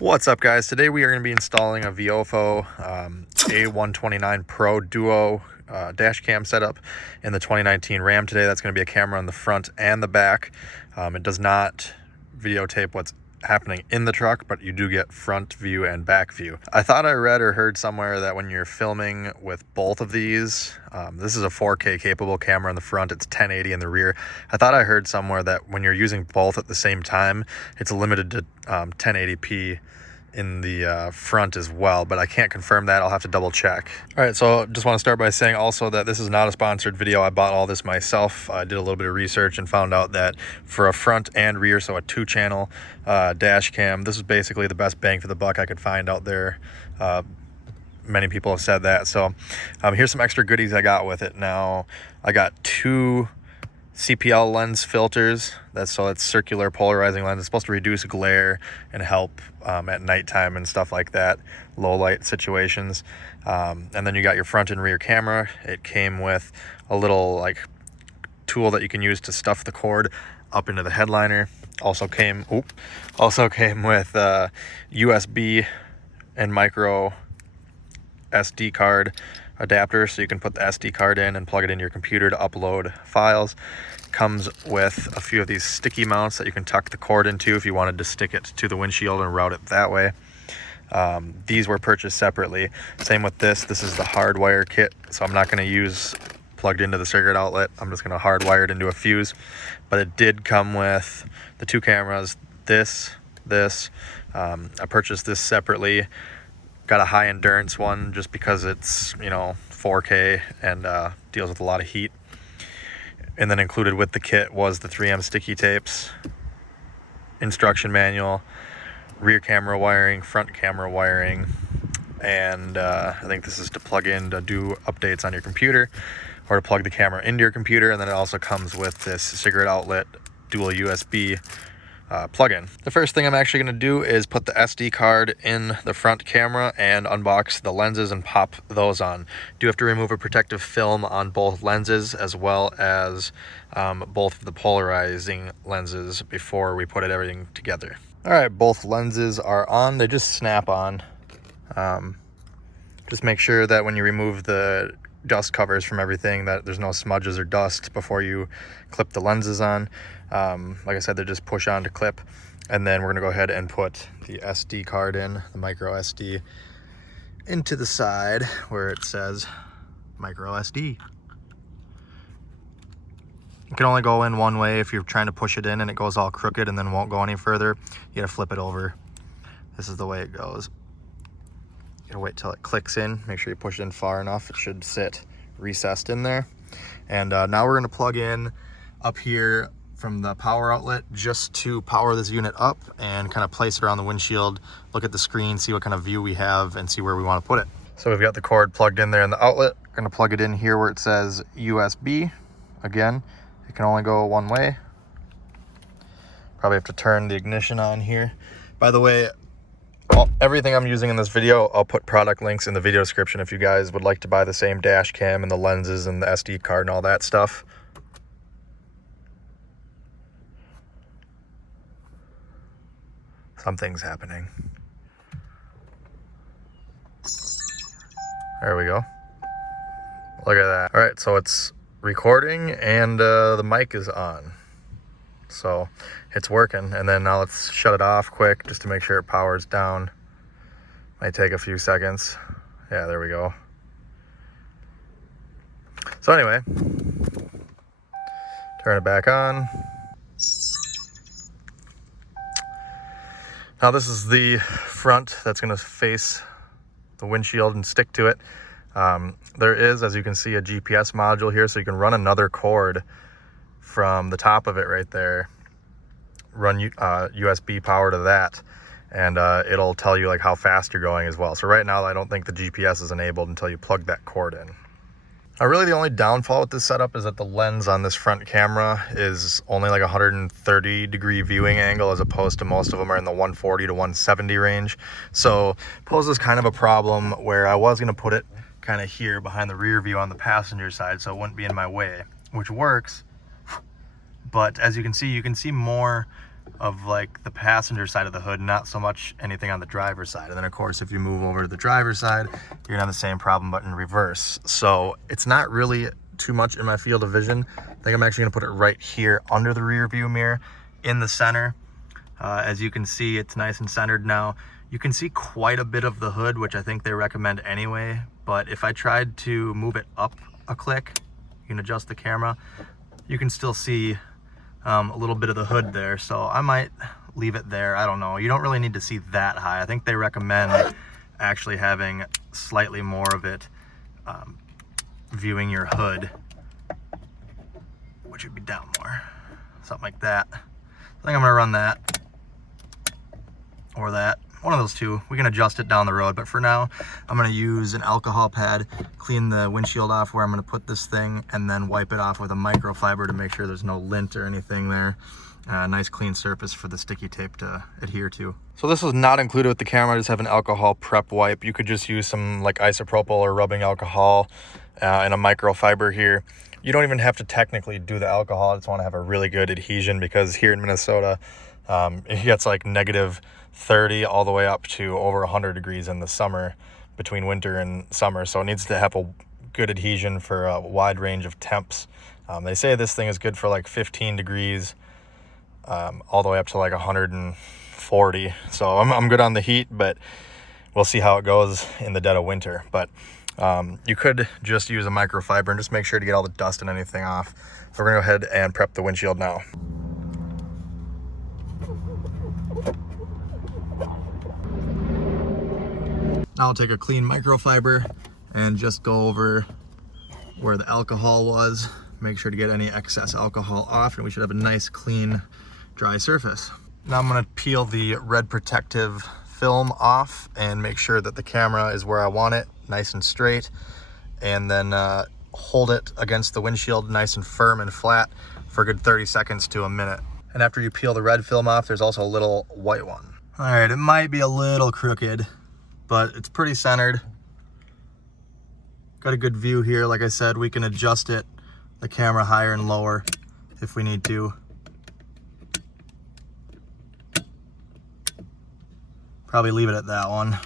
What's up, guys? Today we are going to be installing a Viofo A129 Pro Duo dash cam setup in the 2019 Ram today. That's going to be a camera on the front and the back. It does not videotape what's happening in the truck, but you do get front view and back view. I thought I read or heard somewhere that when you're filming with both of these, this is a 4K capable camera in the front, it's 1080 in the rear. I thought I heard somewhere that when you're using both at the same time, it's limited to 1080p in the front as well, but I can't confirm that. I'll have to double check. All right, so just want to start by saying also that this is not a sponsored video. I bought all this myself. I did a little bit of research and found out that for a front and rear, so a 2-channel dash cam, this is basically the best bang for the buck I could find out there. Many people have said that. So here's some extra goodies I got with it. Now I got 2 CPL lens filters. It's circular polarizing lens. It's supposed to reduce glare and help at nighttime and stuff like that, low light situations. And then you got your front and rear camera. It came with a little tool that you can use to stuff the cord up into the headliner. Also came with USB and micro SD card adapter, so you can put the SD card in and plug it into your computer to upload files. Comes with a few of these sticky mounts that you can tuck the cord into if you wanted to stick it to the windshield and route it that way. These were purchased separately. Same with this. This is the hardwire kit, so I'm not going to use plugged into the circuit outlet. I'm just going to hardwire it into a fuse. But it did come with the 2 cameras. This. I purchased this separately. Got a high endurance one just because it's 4K and deals with a lot of heat. And then included with the kit was the 3M sticky tapes, instruction manual, rear camera wiring, front camera wiring, and I think this is to plug in to do updates on your computer or to plug the camera into your computer. And then it also comes with this cigarette outlet dual USB plug-in. The first thing I'm actually going to do is put the SD card in the front camera and unbox the lenses and pop those on. Do have to remove a protective film on both lenses as well as both of the polarizing lenses before we put everything together. All right, both lenses are on. They just snap on. Just make sure that when you remove the dust covers from everything that there's no smudges or dust before you clip the lenses on. Like I said, they just push on to clip, and then we're gonna go ahead and put the SD card in, the micro SD, into the side where it says micro SD. You can only go in one way. If you're trying to push it in and it goes all crooked and then won't go any further, you gotta flip it over. This is the way it goes. You gotta wait till it clicks in. Make sure you push it in far enough. It should sit recessed in there. And now we're gonna plug in up here from the power outlet just to power this unit up and kind of place it around the windshield, look at the screen, see what kind of view we have, and see where we want to put it. So we've got the cord plugged in there in the outlet. We're going to plug it in here where it says USB. Again, it can only go one way. Probably have to turn the ignition on here. By the way, everything I'm using in this video, I'll put product links in the video description if you guys would like to buy the same dash cam and the lenses and the SD card and all that stuff. Something's happening. There we go. Look at that. All right, so it's recording and the mic is on. So it's working. And then now let's shut it off quick just to make sure it powers down. Might take a few seconds. Yeah, there we go. So anyway, turn it back on. Now this is the front that's going to face the windshield and stick to it. There is, as you can see, a GPS module here, so you can run another cord from the top of it right there. Run USB power to that, and it'll tell you how fast you're going as well. So right now I don't think the GPS is enabled until you plug that cord in. Really the only downfall with this setup is that the lens on this front camera is only 130-degree viewing angle, as opposed to most of them are in the 140 to 170 range. So poses kind of a problem where I was going to put it kind of here behind the rear view on the passenger side so it wouldn't be in my way, which works. But as you can see more of like the passenger side of the hood, not so much anything on the driver's side. And then of course, if you move over to the driver's side, you're gonna have the same problem, but in reverse. So it's not really too much in my field of vision. I think I'm actually gonna put it right here under the rear view mirror in the center. As you can see, it's nice and centered now. You can see quite a bit of the hood, which I think they recommend anyway. But if I tried to move it up a click, you can adjust the camera, you can still see a little bit of the hood there. So I might leave it there. I don't know. You don't really need to see that high. I think they recommend actually having slightly more of it viewing your hood, which would be down more, something like that. I think I'm gonna run that or that, one of those two. We can adjust it down the road, but for now I'm gonna use an alcohol pad, clean the windshield off where I'm gonna put this thing, and then wipe it off with a microfiber to make sure there's no lint or anything there. Nice clean surface for the sticky tape to adhere to. So this was not included with the camera. I just have an alcohol prep wipe. You could just use some like isopropyl or rubbing alcohol and a microfiber here. You don't even have to technically do the alcohol. I just want to have a really good adhesion, because here in Minnesota, it gets like -30 all the way up to over 100 degrees in the summer, between winter and summer. So it needs to have a good adhesion for a wide range of temps. They say this thing is good for like 15 degrees, all the way up to like 140. So I'm good on the heat, but we'll see how it goes in the dead of winter. But you could just use a microfiber and just make sure to get all the dust and anything off. So we're gonna go ahead and prep the windshield now. Now I'll take a clean microfiber and just go over where the alcohol was. Make sure to get any excess alcohol off, and we should have a nice clean dry surface. Now I'm gonna peel the red protective film off and make sure that the camera is where I want it, nice and straight, and then hold it against the windshield nice and firm and flat for a good 30 seconds to a minute. And after you peel the red film off, there's also a little white one. All right, it might be a little crooked, but it's pretty centered. Got a good view here. Like I said, we can adjust it, the camera higher and lower if we need to. Probably leave it at that one.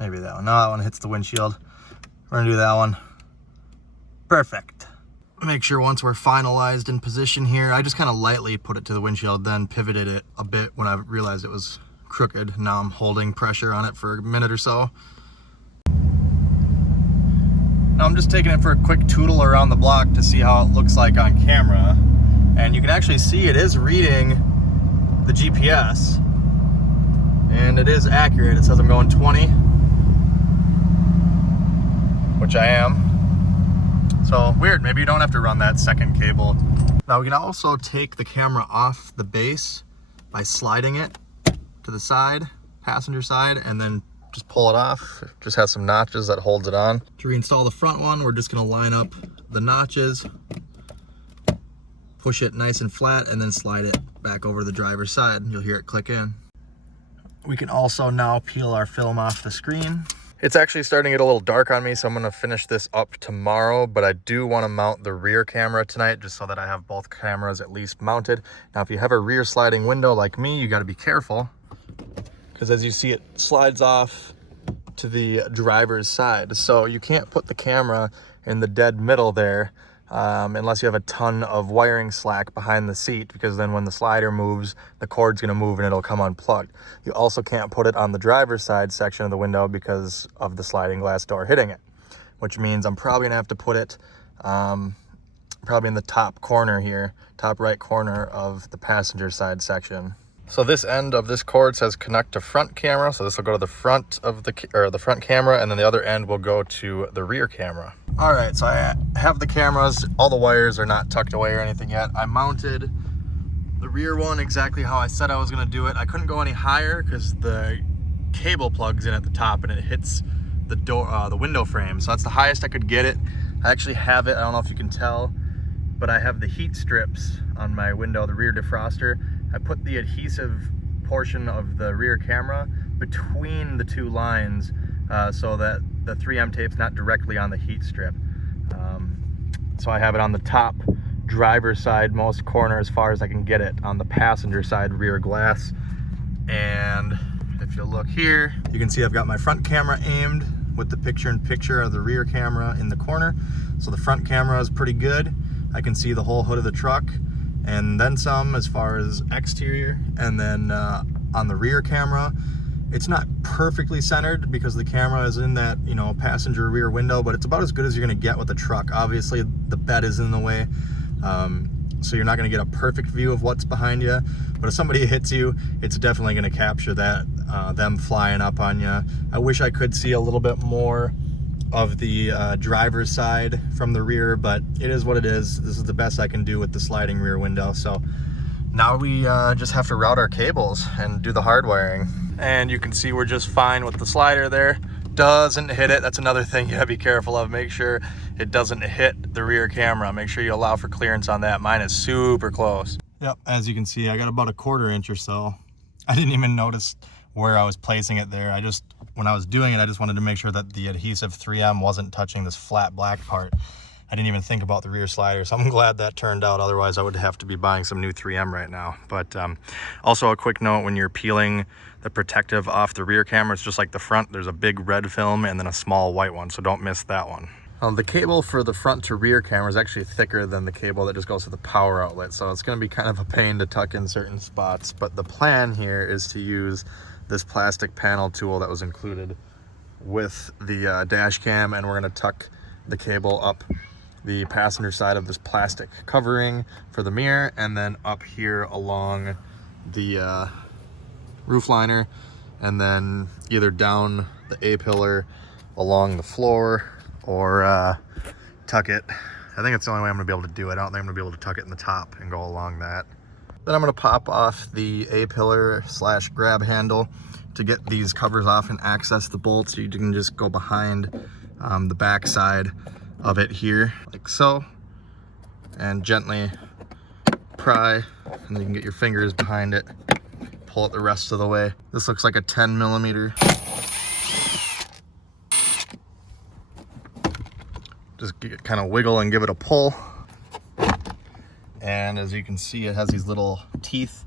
Maybe that one. No, that one hits the windshield. We're gonna do that one. Perfect. Make sure once we're finalized in position here, I just kind of lightly put it to the windshield, then pivoted it a bit when I realized it was crooked. Now I'm holding pressure on it for a minute or so. Now I'm just taking it for a quick tootle around the block to see how it looks like on camera. And you can actually see it is reading the GPS. And it is accurate. It says I'm going 20, which I am. So weird, maybe you don't have to run that second cable. Now we can also take the camera off the base by sliding it to the side, passenger side, and then just pull it off. It just has some notches that holds it on. To reinstall the front one, we're just gonna line up the notches, push it nice and flat, and then slide it back over the driver's side. You'll hear it click in. We can also now peel our film off the screen. It's actually starting to get a little dark on me, so I'm gonna finish this up tomorrow, but I do wanna mount the rear camera tonight just so that I have both cameras at least mounted. Now, if you have a rear sliding window like me, you gotta be careful, because as you see, it slides off to the driver's side. So you can't put the camera in the dead middle there unless you have a ton of wiring slack behind the seat, because then when the slider moves, the cord's gonna move and it'll come unplugged. You also can't put it on the driver's side section of the window because of the sliding glass door hitting it, which means I'm probably gonna have to put it probably in the top corner here, top right corner of the passenger side section. So this end of this cord says connect to front camera. So this will go to the front of the front camera, and then the other end will go to the rear camera. All right, so I have the cameras. All the wires are not tucked away or anything yet. I mounted the rear one exactly how I said I was gonna do it. I couldn't go any higher because the cable plugs in at the top and it hits the door, the window frame. So that's the highest I could get it. I actually have it, I don't know if you can tell, but I have the heat strips on my window, the rear defroster. I put the adhesive portion of the rear camera between the two lines so that the 3M tape's not directly on the heat strip. So I have it on the top driver's side most corner as far as I can get it on the passenger side rear glass. And if you look here, you can see I've got my front camera aimed with the picture-in-picture of the rear camera in the corner. So the front camera is pretty good. I can see the whole hood of the truck and then some as far as exterior. And then on the rear camera, it's not perfectly centered because the camera is in that, you know, passenger rear window, but it's about as good as you're gonna get with the truck. Obviously the bed is in the way, so you're not gonna get a perfect view of what's behind you, but if somebody hits you, it's definitely gonna capture that, them flying up on you. I wish I could see a little bit more of the driver's side from the rear, but it is what it is. This is the best I can do with the sliding rear window. So now we just have to route our cables and do the hard wiring. And you can see we're just fine with the slider there. Doesn't hit it. That's another thing you gotta be careful of. Make sure it doesn't hit the rear camera. Make sure you allow for clearance on that. Mine is super close. Yep, as you can see, I got about 1/4 inch or so. I didn't even notice where I was placing it there. When I was doing it, I just wanted to make sure that the adhesive 3M wasn't touching this flat black part. I didn't even think about the rear slider, so I'm glad that turned out. Otherwise, I would have to be buying some new 3M right now. But also a quick note, when you're peeling the protective off the rear camera, it's just like the front. There's a big red film and then a small white one, so don't miss that one. The cable for the front to rear camera is actually thicker than the cable that just goes to the power outlet, so it's going to be kind of a pain to tuck in certain spots. But the plan here is to use this plastic panel tool that was included with the dash cam, and we're going to tuck the cable up the passenger side of this plastic covering for the mirror, and then up here along the roof liner, and then either down the A-pillar along the floor, or tuck it. I think it's the only way I'm gonna be able to do it. I don't think I'm gonna be able to tuck it in the top and go along that. Then I'm gonna pop off the A-pillar / grab handle to get these covers off and access the bolts. You can just go behind the back side of it here, like so, and gently pry, and then you can get your fingers behind it, pull it the rest of the way. This looks like a 10mm. Just kind of wiggle and give it a pull. And as you can see, it has these little teeth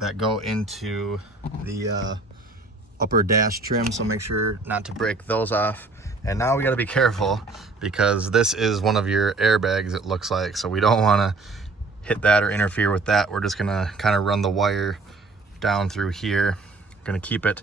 that go into the upper dash trim, so make sure not to break those off. And now we got to be careful because this is one of your airbags, it looks like, so we don't want to hit that or interfere with that. We're just gonna kind of run the wire down through here. Gonna keep it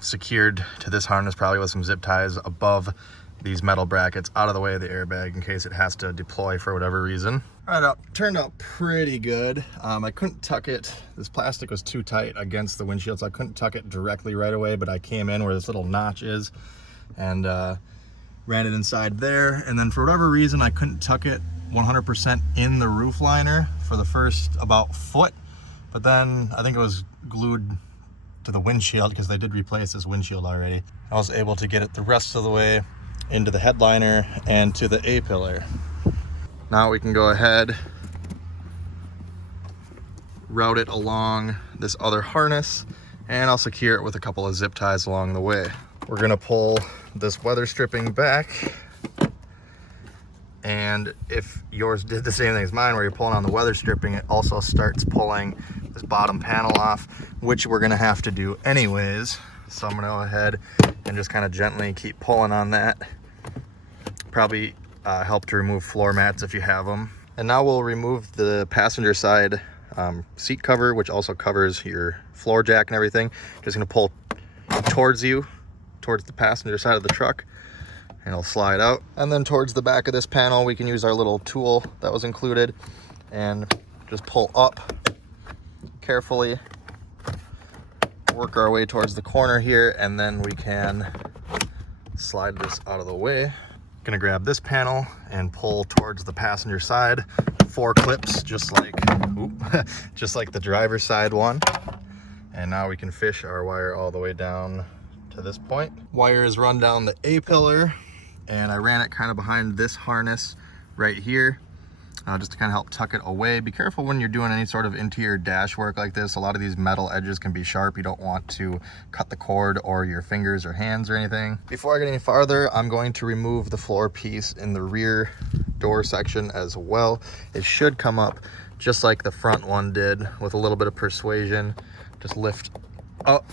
secured to this harness, probably with some zip ties above these metal brackets, out of the way of the airbag in case it has to deploy for whatever reason. All right, turned out pretty good. I couldn't tuck it. This plastic was too tight against the windshield, so I couldn't tuck it directly right away, but I came in where this little notch is and ran it inside there. And then for whatever reason, I couldn't tuck it 100% in the roof liner for the first about foot, but then I think it was glued to the windshield because they did replace this windshield already. I was able to get it the rest of the way into the headliner and to the A-pillar. Now we can go ahead, route it along this other harness, and I'll secure it with a couple of zip ties along the way. We're gonna pull this weather stripping back, and if yours did the same thing as mine where you're pulling on the weather stripping, it also starts pulling this bottom panel off, which we're gonna have to do anyways. So I'm gonna go ahead and just kind of gently keep pulling on that. Probably help to remove floor mats if you have them. And now we'll remove the passenger side seat cover, which also covers your floor jack and everything. Just gonna pull towards you, towards the passenger side of the truck, and it'll slide out. And then towards the back of this panel, we can use our little tool that was included and just pull up carefully, work our way towards the corner here, and then we can slide this out of the way. Gonna grab this panel and pull towards the passenger side. 4 clips, just like the driver's side one. And now we can fish our wire all the way down to this point. Wire is run down the A-pillar, and I ran it kind of behind this harness right here, just to kind of help tuck it away. Be careful when you're doing any sort of interior dash work like this. A lot of these metal edges can be sharp. You don't want to cut the cord or your fingers or hands or anything. Before I get any farther, I'm going to remove the floor piece in the rear door section as well. It should come up just like the front one did with a little bit of persuasion. Just lift up.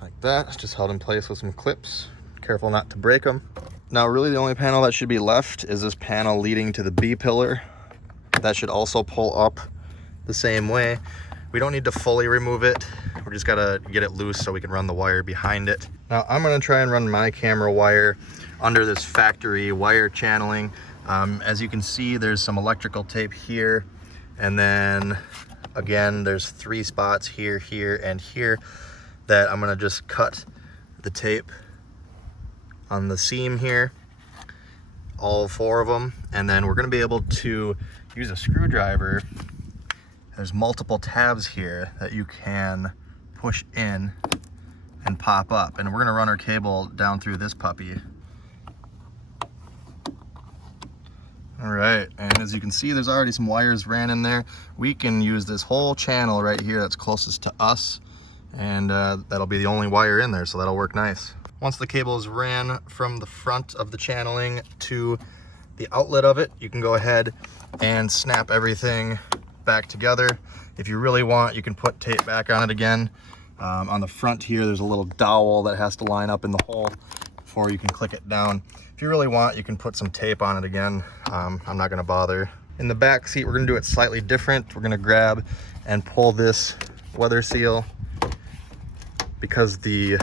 Like that. It's just held in place with some clips. Careful not to break them. Now really the only panel that should be left is this panel leading to the B pillar. That should also pull up the same way. We don't need to fully remove it. We're just gotta get it loose so we can run the wire behind it. Now I'm gonna try and run my camera wire under this factory wire channeling. As you can see, there's some electrical tape here. And then again, there's 3 spots here, here, and here that I'm gonna just cut the tape on the seam here, all 4 of them. And then we're gonna be able to use a screwdriver. There's multiple tabs here that you can push in and pop up. And we're gonna run our cable down through this puppy. All right, and as you can see, there's already some wires ran in there. We can use this whole channel right here that's closest to us, and that'll be the only wire in there, so that'll work nice. Once the cable is ran from the front of the channeling to the outlet of it, you can go ahead and snap everything back together. If you really want, you can put tape back on it again. On the front here, there's a little dowel that has to line up in the hole before you can click it down. If you really want, you can put some tape on it again. I'm not gonna bother. In the back seat, we're gonna do it slightly different. We're gonna grab and pull this weather seal because the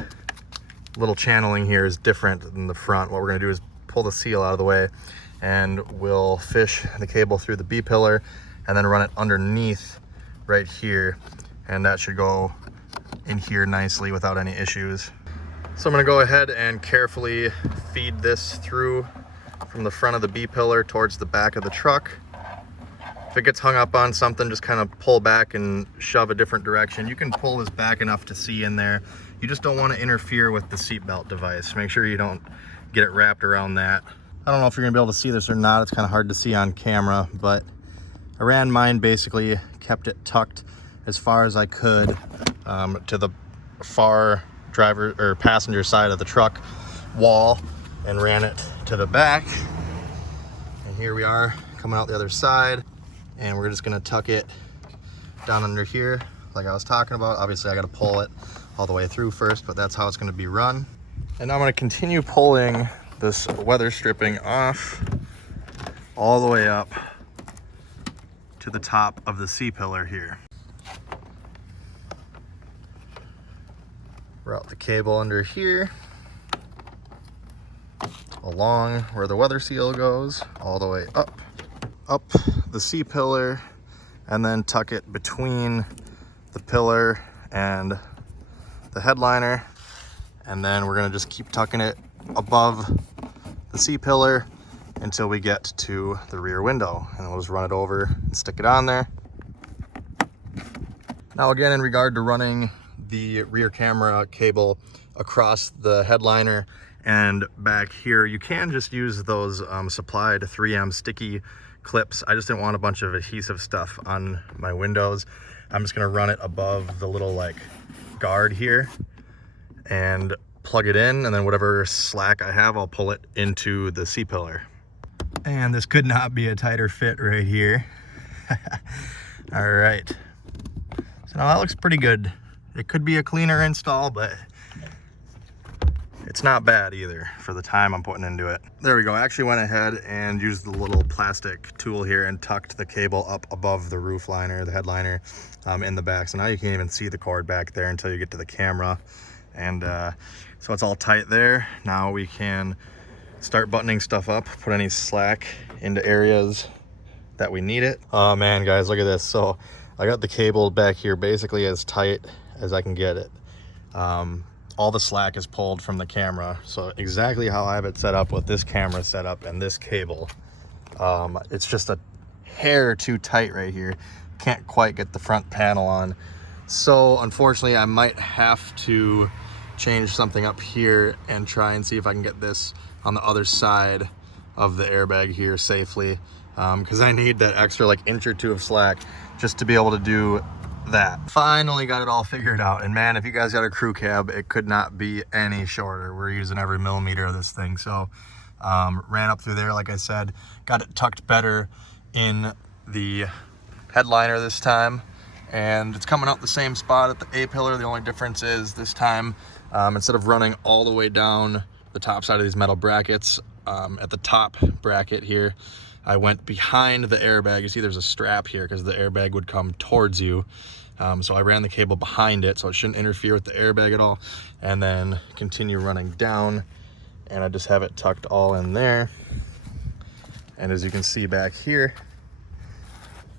little channeling here is different than the front. What we're gonna do is pull the seal out of the way, and we'll fish the cable through the B pillar and then run it underneath right here, and that should go in here nicely without any issues. So I'm gonna go ahead and carefully feed this through from the front of the B pillar towards the back of the truck. If it gets hung up on something, just kind of pull back and shove a different direction. You can pull this back enough to see in there. You just don't want to interfere with the seatbelt device. Make sure you don't get it wrapped around that. I don't know if you're gonna be able to see this or not. It's kind of hard to see on camera, but I ran mine, basically kept it tucked as far as I could to the far driver or passenger side of the truck wall, and ran it to the back. And here we are coming out the other side, and we're just gonna tuck it down under here like I was talking about. Obviously I got to pull it all the way through first, but that's how it's going to be run. And now I'm going to continue pulling this weather stripping off all the way up to the top of the C pillar here. Route the cable under here along where the weather seal goes, all the way up the C pillar, and then tuck it between the pillar and the headliner. And then we're gonna just keep tucking it above the C pillar until we get to the rear window, and we'll just run it over and stick it on there. Now again, in regard to running the rear camera cable across the headliner and back here, you can just use those supplied 3M sticky clips. I just didn't want a bunch of adhesive stuff on my windows. I'm just gonna run it above the little like guard here and plug it in, and then whatever slack I have, I'll pull it into the C pillar. And this could not be a tighter fit right here. All right, so now that looks pretty good. It could be a cleaner install, but it's not bad either for the time I'm putting into it. There we go. I actually went ahead and used the little plastic tool here and tucked the cable up above the roof liner, the headliner, in the back. So now you can't even see the cord back there until you get to the camera. And so it's all tight there. Now we can start buttoning stuff up, put any slack into areas that we need it. Oh man, guys, look at this. So I got the cable back here basically as tight as I can get it. All the slack is pulled from the camera, so exactly how I have it set up with this camera set up and this cable. It's just a hair too tight right here. Can't quite get the front panel on. So unfortunately I might have to change something up here and try and see if I can get this on the other side of the airbag here safely, because I need that extra like inch or two of slack just to be able to do that. Finally got it all figured out. And man, if you guys got a crew cab, it could not be any shorter. We're using every millimeter of this thing. So ran up through there, like I said, got it tucked better in the headliner this time. And it's coming out the same spot at the A-pillar. The only difference is this time, instead of running all the way down the top side of these metal brackets, at the top bracket here, I went behind the airbag. You see there's a strap here because the airbag would come towards you. So I ran the cable behind it so it shouldn't interfere with the airbag at all, and then continue running down, and I just have it tucked all in there. And as you can see back here,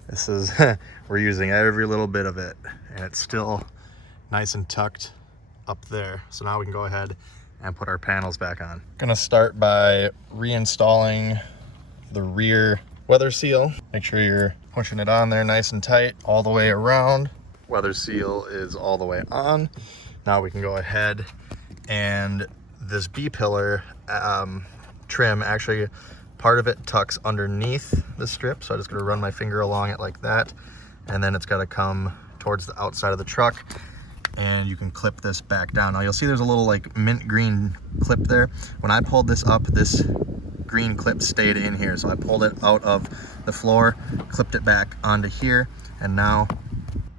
this is we're using every little bit of it, and it's still nice and tucked up there. So now we can go ahead and put our panels back on. Gonna start by reinstalling the rear weather seal. Make sure you're pushing it on there nice and tight all the way around. Weather seal is all the way on. Now we can go ahead, and this B-pillar trim, actually part of it tucks underneath the strip. So I'm just gonna run my finger along it like that. And then it's gotta come towards the outside of the truck, and you can clip this back down. Now you'll see there's a little like mint green clip there. When I pulled this up, this green clip stayed in here. So I pulled it out of the floor, clipped it back onto here, and now,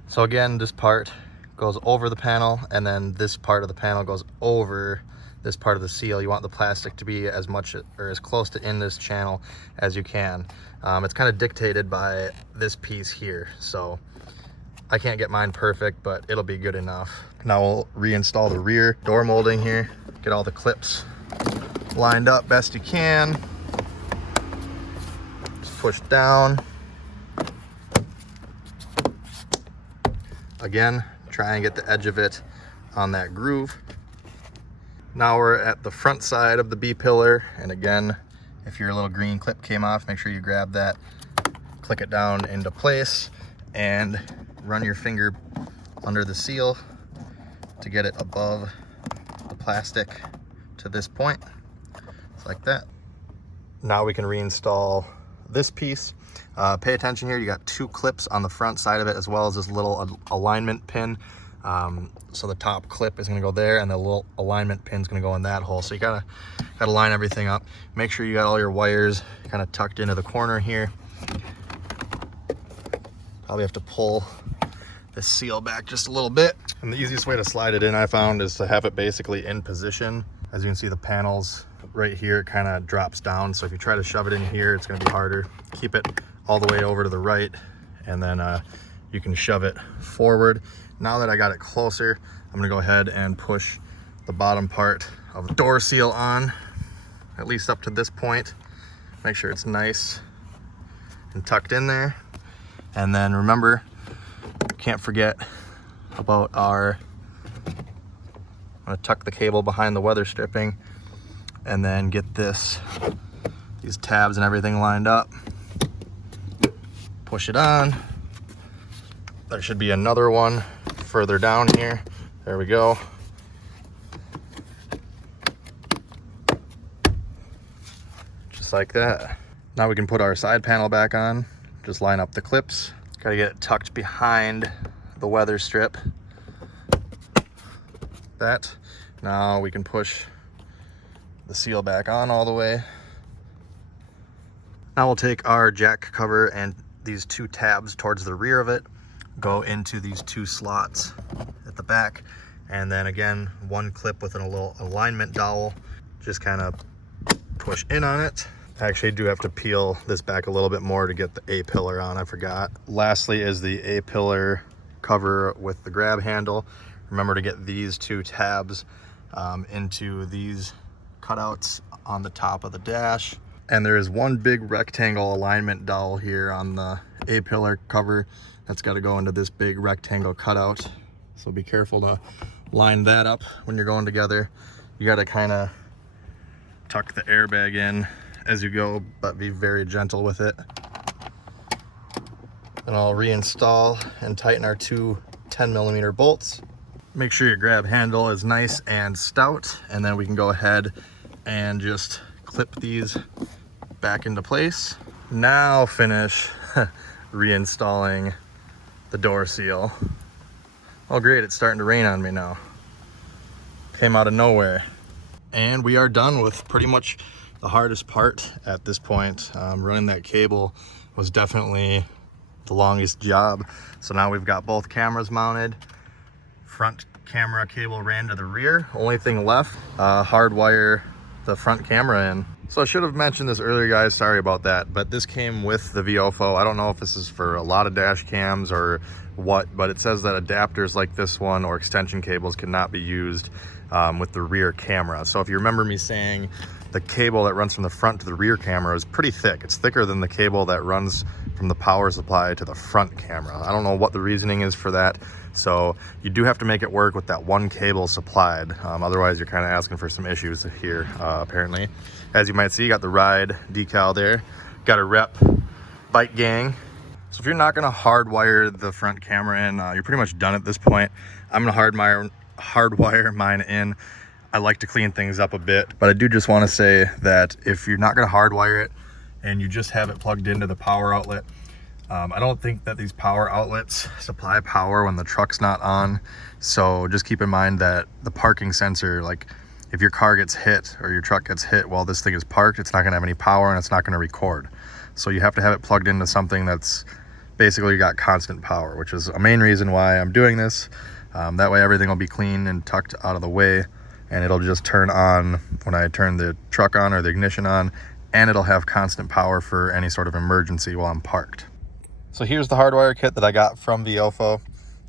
so again, this part goes over the panel, and then this part of the panel goes over this part of the seal. You want the plastic to be as much or as close to in this channel as you can. It's kind of dictated by this piece here. So I can't get mine perfect, but it'll be good enough. Now we'll reinstall the rear door molding here, get all the clips lined up best you can. Just push down. Again, try and get the edge of it on that groove. Now we're at the front side of the B-pillar, and again, if your little green clip came off, make sure you grab that, click it down into place, and run your finger under the seal to get it above the plastic to this point. It's like that. Now we can reinstall this piece. Pay attention here, you got two clips on the front side of it, as well as this little alignment pin. So the top clip is going to go there, and the little alignment pin is going to go in that hole. So you gotta line everything up. Make sure you got all your wires kind of tucked into the corner here. Probably have to pull this seal back just a little bit. And the easiest way to slide it in, I found, is to have it basically in position. As you can see, the panels right here, it kind of drops down. So if you try to shove it in here, it's going to be harder. Keep it all the way over to the right, and then you can shove it forward. Now that I got it closer, I'm gonna go ahead and push the bottom part of the door seal on, at least up to this point. Make sure it's nice and tucked in there. And then remember, can't forget about I'm gonna tuck the cable behind the weather stripping, and then get these tabs and everything lined up. Push it on. There should be another one further down here. There we go. Just like that. Now we can put our side panel back on. Just line up the clips. Gotta get it tucked behind the weather strip. That. Now we can push the seal back on all the way. Now we'll take our jack cover and these two tabs towards the rear of it, go into these two slots at the back, and then again, one clip with a little alignment dowel. Just kind of push in on it. I actually do have to peel this back a little bit more to get the A-pillar on, I forgot. Lastly is the A-pillar cover with the grab handle. Remember to get these two tabs into these cutouts on the top of the dash. And there is one big rectangle alignment dowel here on the A-pillar cover that's got to go into this big rectangle cutout. So be careful to line that up when you're going together. You got to kind of tuck the airbag in as you go, but be very gentle with it. Then I'll reinstall and tighten our two 10mm bolts. Make sure your grab handle is nice and stout, and then we can go ahead and just clip these back into place. Now finish reinstalling the door seal. Oh great, it's starting to rain on me now. Came out of nowhere. And we are done with pretty much the hardest part at this point. Running that cable was definitely the longest job. So now we've got both cameras mounted. Front camera cable ran to the rear. Only thing left, hardwire the front camera in. So I should have mentioned this earlier, guys, sorry about that, but this came with the Viofo. I don't know if this is for a lot of dash cams or what, but it says that adapters like this one or extension cables cannot be used with the rear camera. So if you remember me saying the cable that runs from the front to the rear camera is pretty thick. It's thicker than the cable that runs from the power supply to the front camera. I don't know what the reasoning is for that. So you do have to make it work with that one cable supplied. Otherwise you're kind of asking for some issues here, apparently. As you might see, you got the Ride decal there. Got a Rep Bike Gang. So if you're not gonna hardwire the front camera in, you're pretty much done at this point. I'm gonna hardwire mine in. I like to clean things up a bit, but I do just wanna say that if you're not gonna hardwire it and you just have it plugged into the power outlet, I don't think that these power outlets supply power when the truck's not on. So just keep in mind that the parking sensor, like if your car gets hit or your truck gets hit while this thing is parked, it's not gonna have any power and it's not gonna record. So you have to have it plugged into something that's basically got constant power, which is a main reason why I'm doing this. That way everything will be clean and tucked out of the way, and it'll just turn on when I turn the truck on or the ignition on, and it'll have constant power for any sort of emergency while I'm parked. So here's the hardwire kit that I got from Viofo.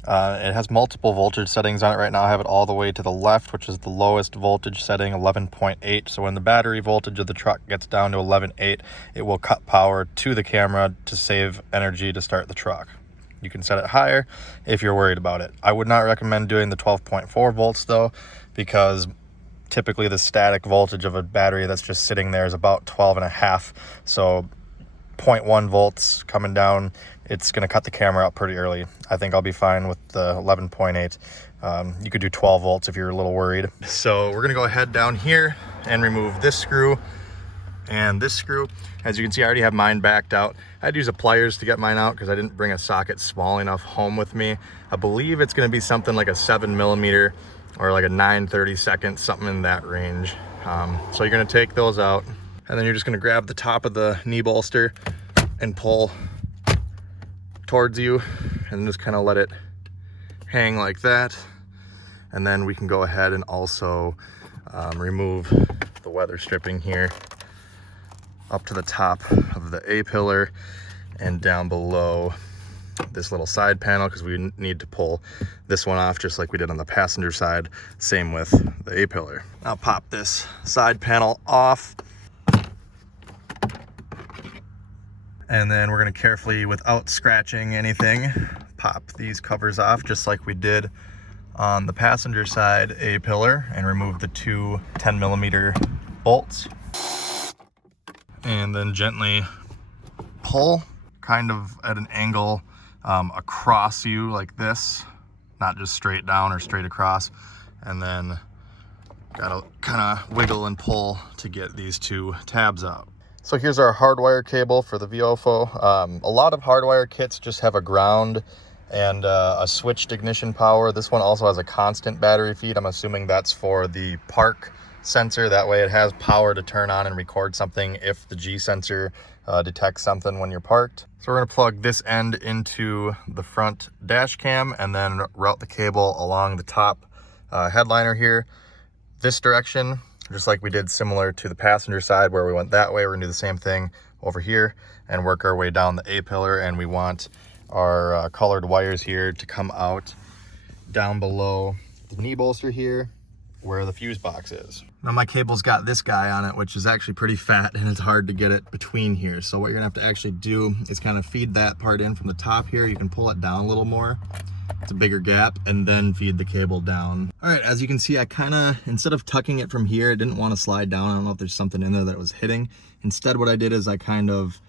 It has multiple voltage settings on it right now. I have it all the way to the left, which is the lowest voltage setting, 11.8. So when the battery voltage of the truck gets down to 11.8, it will cut power to the camera to save energy to start the truck. You can set it higher if you're worried about it. I would not recommend doing the 12.4 volts though, because typically the static voltage of a battery that's just sitting there is about 12.5. So 0.1 volts coming down, it's going to cut the camera out pretty early. I think I'll be fine with the 11.8. You could do 12 volts if you're a little worried. So we're going to go ahead down here and remove this screw and this screw. As you can see, I already have mine backed out. I had to use a pliers to get mine out because I didn't bring a socket small enough home with me. I believe it's going to be something like a 7mm or like a 9/32, something in that range. So you're going to take those out, and then you're just going to grab the top of the knee bolster and pull towards you and just kind of let it hang like that. And then we can go ahead and also remove the weather stripping here up to the top of the A-pillar and down below this little side panel, because we need to pull this one off just like we did on the passenger side. Same with the A-pillar. I'll pop this side panel off. And then we're going to carefully, without scratching anything, pop these covers off just like we did on the passenger side A-pillar, and remove the two 10mm bolts. And then gently pull kind of at an angle across you like this, not just straight down or straight across. And then gotta kind of wiggle and pull to get these two tabs out. So here's our hardwire cable for the Viofo. A lot of hardwire kits just have a ground and a switched ignition power. This one also has a constant battery feed. I'm assuming that's for the park sensor. That way it has power to turn on and record something if the G sensor detects something when you're parked. So we're going to plug this end into the front dash cam and then route the cable along the top headliner here this direction, just like we did similar to the passenger side where we went that way. We're gonna do the same thing over here and work our way down the A-pillar, and we want our colored wires here to come out down below the knee bolster here where the fuse box is. Now my cable's got this guy on it, which is actually pretty fat, and it's hard to get it between here. So what you're gonna have to actually do is kind of feed that part in from the top here. You can pull it down a little more. It's a bigger gap, and then feed the cable down. All right, as you can see, I kind of, instead of tucking it from here, I didn't want to slide down. I don't know if there's something in there that it was hitting. Instead, what I did is I kind of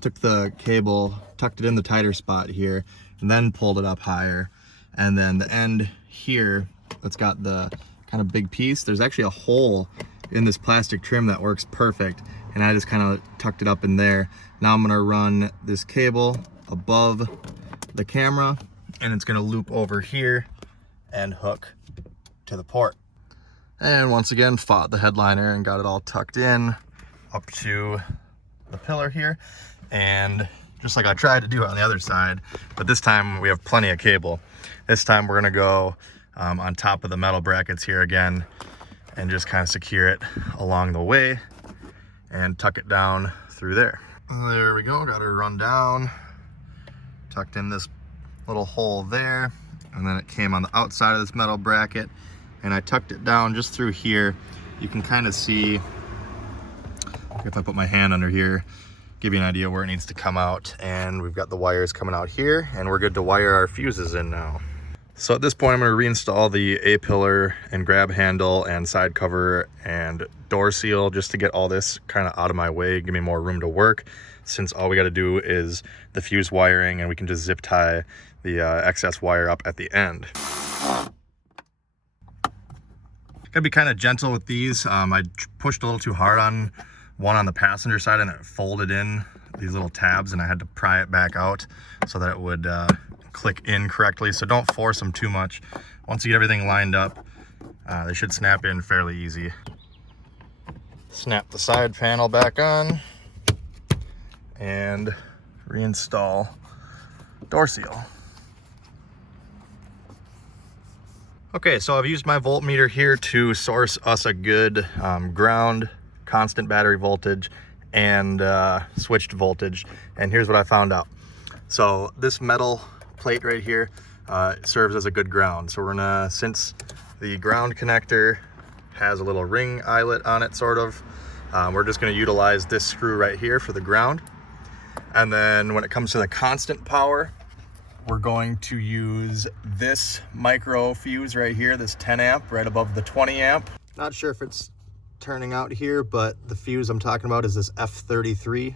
took the cable, tucked it in the tighter spot here, and then pulled it up higher. And then the end here, that's got the kind of big piece. There's actually a hole in this plastic trim that works perfect, and I just kind of tucked it up in there. Now I'm gonna run this cable above the camera and it's going to loop over here and hook to the port. And once again, fought the headliner and got it all tucked in up to the pillar here. And just like I tried to do on the other side, but this time we have plenty of cable. This time we're going to go on top of the metal brackets here again and just kind of secure it along the way and tuck it down through there. There we go, got her run down, tucked in this little hole there, and then it came on the outside of this metal bracket, and I tucked it down just through here. You can kind of see, if I put my hand under here, give you an idea where it needs to come out. And we've got the wires coming out here, and we're good to wire our fuses in now. So at this point, I'm going to reinstall the A-pillar and grab handle and side cover and door seal just to get all this kind of out of my way, give me more room to work, since all we got to do is the fuse wiring, and we can just zip tie the excess wire up at the end. Gotta be kind of gentle with these. I pushed a little too hard on one on the passenger side, and it folded in these little tabs, and I had to pry it back out so that it would click in correctly. So don't force them too much. Once you get everything lined up, they should snap in fairly easy. Snap the side panel back on and reinstall door seal. Okay, so I've used my voltmeter here to source us a good ground, constant battery voltage, and switched voltage. And here's what I found out. So this metal plate right here serves as a good ground. So we're gonna, since the ground connector has a little ring eyelet on it, sort of, we're just gonna utilize this screw right here for the ground. And then when it comes to the constant power, we're going to use this micro fuse right here, this 10 amp right above the 20 amp. Not sure if it's turning out here, but the fuse I'm talking about is this F33,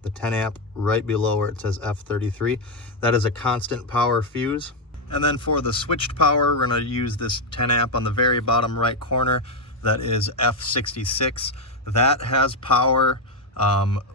the 10 amp right below where it says F33. That is a constant power fuse. And then for the switched power, we're going to use this 10 amp on the very bottom right corner. That is F66. That has power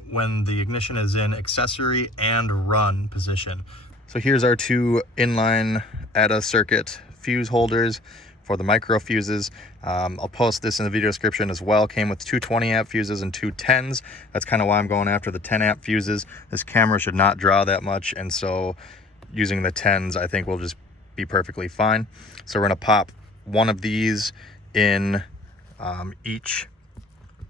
when the ignition is in accessory and run position. So here's our two inline ATA circuit fuse holders for the micro fuses. I'll post this in the video description as well. Came with two 20 amp fuses and two 10s. That's kind of why I'm going after the 10 amp fuses. This camera should not draw that much, and so using the 10s I think will just be perfectly fine. So we're gonna pop one of these in each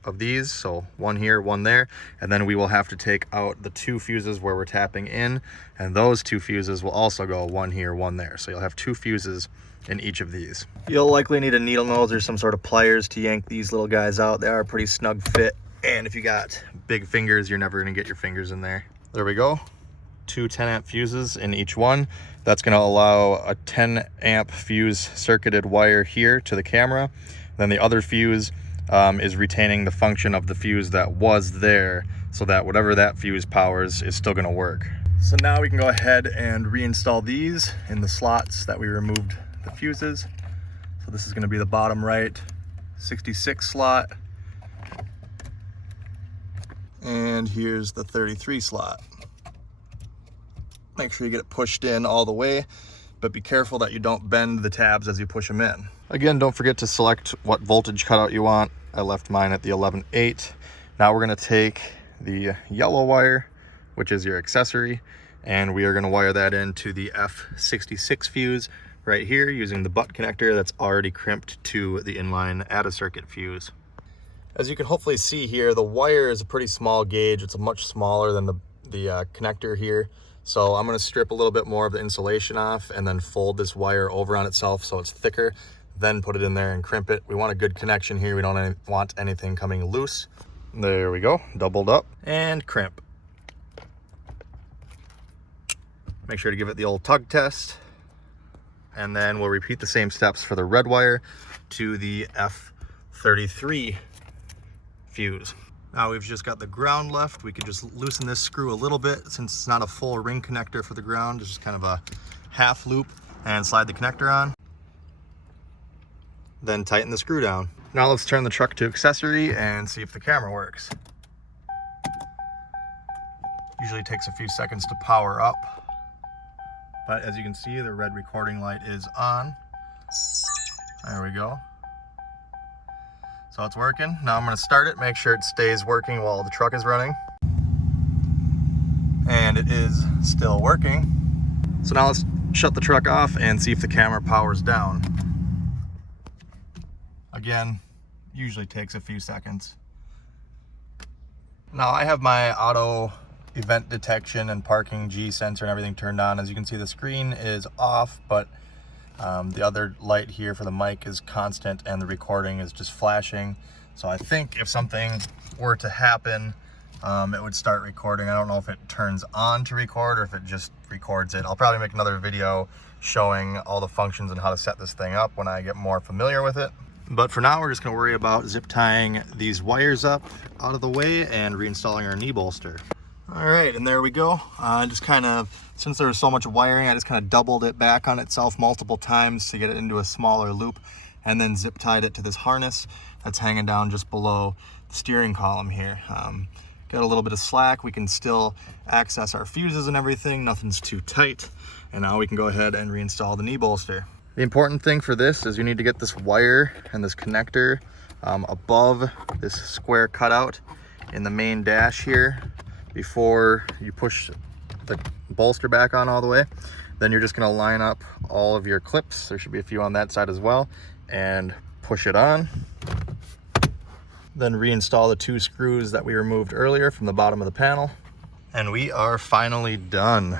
of these, so one here, one there, and then we will have to take out the two fuses where we're tapping in, and those two fuses will also go one here, one there. So you'll have two fuses in each of these. You'll likely need a needle nose or some sort of pliers to yank these little guys out. They are a pretty snug fit, and if you got big fingers, you're never gonna get your fingers in there. There we go, two 10 amp fuses in each one. That's gonna allow a 10 amp fuse circuited wire here to the camera. Then the other fuse is retaining the function of the fuse that was there, so that whatever that fuse powers is still going to work. So now we can go ahead and reinstall these in the slots that we removed the fuses. So this is going to be the bottom right 66 slot, and here's the 33 slot. Make sure you get it pushed in all the way, but be careful that you don't bend the tabs as you push them in. Again, don't forget to select what voltage cutout you want. I left mine at the 11.8. Now we're gonna take the yellow wire, which is your accessory, and we are gonna wire that into the F66 fuse right here using the butt connector that's already crimped to the inline ATA circuit fuse. As you can hopefully see here, the wire is a pretty small gauge. It's much smaller than the connector here. So I'm gonna strip a little bit more of the insulation off and then fold this wire over on itself so it's thicker, then put it in there and crimp it. We want a good connection here. We don't want anything coming loose. There we go, doubled up and crimp. Make sure to give it the old tug test. And then we'll repeat the same steps for the red wire to the F33 fuse. Now we've just got the ground left. We could just loosen this screw a little bit since it's not a full ring connector for the ground. It's just kind of a half loop, and slide the connector on. Then tighten the screw down. Now let's turn the truck to accessory and see if the camera works. Usually takes a few seconds to power up. But as you can see, the red recording light is on. There we go. So it's working. Now I'm going to start it, make sure it stays working while the truck is running. And it is still working. So now let's shut the truck off and see if the camera powers down. Again, usually takes a few seconds. Now I have my auto event detection and parking G sensor and everything turned on. As you can see, the screen is off, but the other light here for the mic is constant and the recording is just flashing. So I think if something were to happen, it would start recording. I don't know if it turns on to record or if it just records it. I'll probably make another video showing all the functions and how to set this thing up when I get more familiar with it. But for now, we're just gonna worry about zip tying these wires up out of the way and reinstalling our knee bolster. All right, and there we go. Just kind of, since there was so much wiring, I just kind of doubled it back on itself multiple times to get it into a smaller loop, and then zip tied it to this harness that's hanging down just below the steering column here. Got a little bit of slack. We can still access our fuses and everything. Nothing's too tight. And now we can go ahead and reinstall the knee bolster. The important thing for this is you need to get this wire and this connector above this square cutout in the main dash here before you push the bolster back on all the way. Then you're just gonna line up all of your clips. There should be a few on that side as well, and push it on. Then reinstall the 2 screws that we removed earlier from the bottom of the panel. And we are finally done.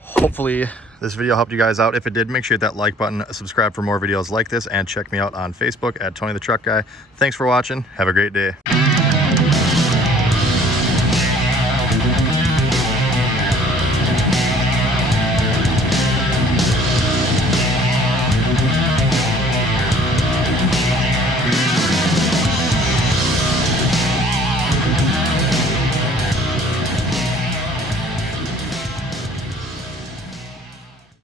Hopefully this video helped you guys out. If it did, make sure you hit that like button, subscribe for more videos like this, and check me out on Facebook at Tony the Truck Guy. Thanks for watching. Have a great day.